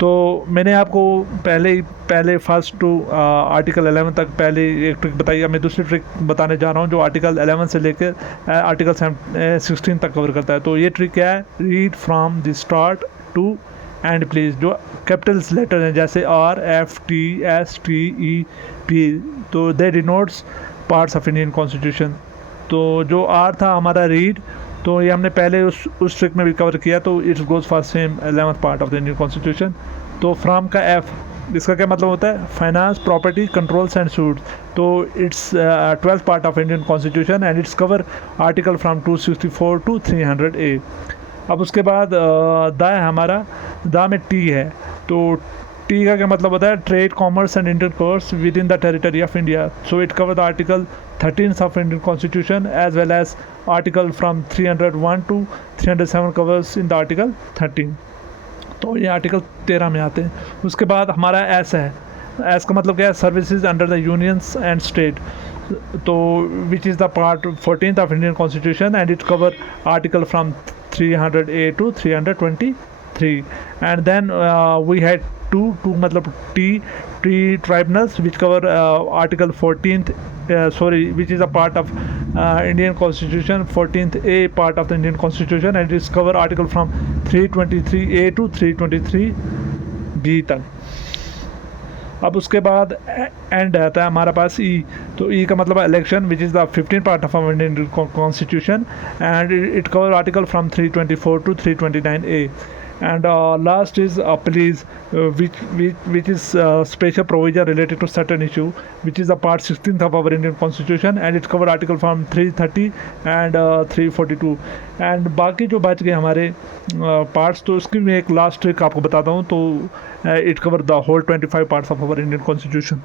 तो मैंने आपको पहले फर्स्ट टू आर्टिकल 11 तक पहले एक ट्रिक बताई। अब मैं दूसरी ट्रिक बताने जा रहा हूँ जो आर्टिकल 11 से लेकर आर्टिकल 16 तक कवर करता है। तो ये ट्रिक क्या है, read from the start to end please. जो कैपिटल्स लेटर हैं जैसे R, F, T, S, T, E, P, तो they denotes parts of Indian constitution. तो जो आर था हमारा रीड, तो ये हमने पहले उस ट्रिक में भी कवर किया। तो it's goes for same 11th part of the Indian constitution. तो फ्रॉम का एफ, इसका क्या मतलब होता है, finance, property, controls and suits. तो it's 12th part of Indian constitution and it's cover article from 264 to 300A। अब उसके बाद द है हमारा, द में टी है। तो टी का क्या मतलब होता है, trade, commerce and intercourse within the territory of India. So it cover the article 13 of Indian constitution as well as article from 301 to 307 covers in the article 13। तो ये आर्टिकल 13 में आते हैं। उसके बाद हमारा एस है। एस का मतलब क्या है, services under the unions and state. तो which is the part 14th of Indian constitution and it cover article from 300A to 323। And then we had to मतलब the tribunals which cover article 14th which is a part of Indian Constitution, 14th A part of the Indian Constitution, and it cover article from 323A to 323B तक। अब उसके बाद and आता है हमारा पास ई। तो E का मतलब election which is the 15 part of our Indian constitution and it cover article from 324 to 329A। And last is police, which is special provision related to certain issue, which is the part 16th of our Indian Constitution, and it cover article from 330 and 342। and बाकी जो बच गए हमारे parts, तो उसकी मैं एक last trick आपको बताता हूँ। तो it cover the whole 25 parts of our Indian constitution.